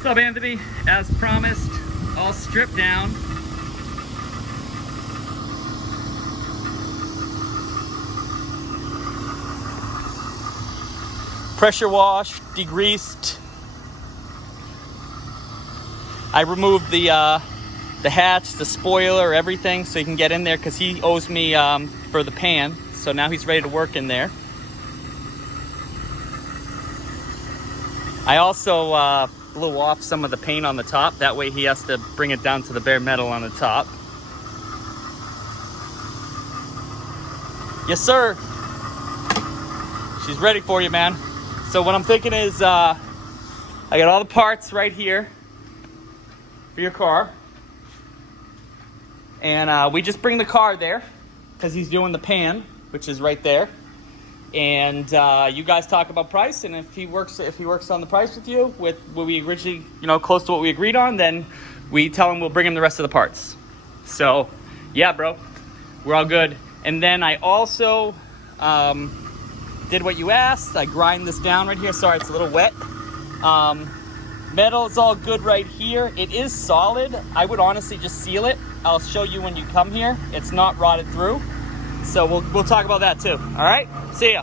What's up, Anthony? As promised, all stripped down. Pressure wash, degreased. I removed the hatch, the spoiler, everything, so he can get in there because he owes me for the pan. So now he's ready to work in there. I also blew off some of the paint on the top. That way he has to bring it down to the bare metal on the top. Yes, sir. She's ready for you, man. So what I'm thinking is I got all the parts right here for your car. And we just bring the car there because he's doing the pan, which is right there. And you guys talk about price, and if he works on the price with you, with what we originally, close to what we agreed on, then we tell him we'll bring him the rest of the parts. So, yeah, bro, we're all good. And then I also did what you asked. I grind this down right here. Sorry, it's a little wet. Metal is all good right here. It is solid. I would honestly just seal it. I'll show you when you come here. It's not rotted through. So we'll talk about that too. All right? See ya.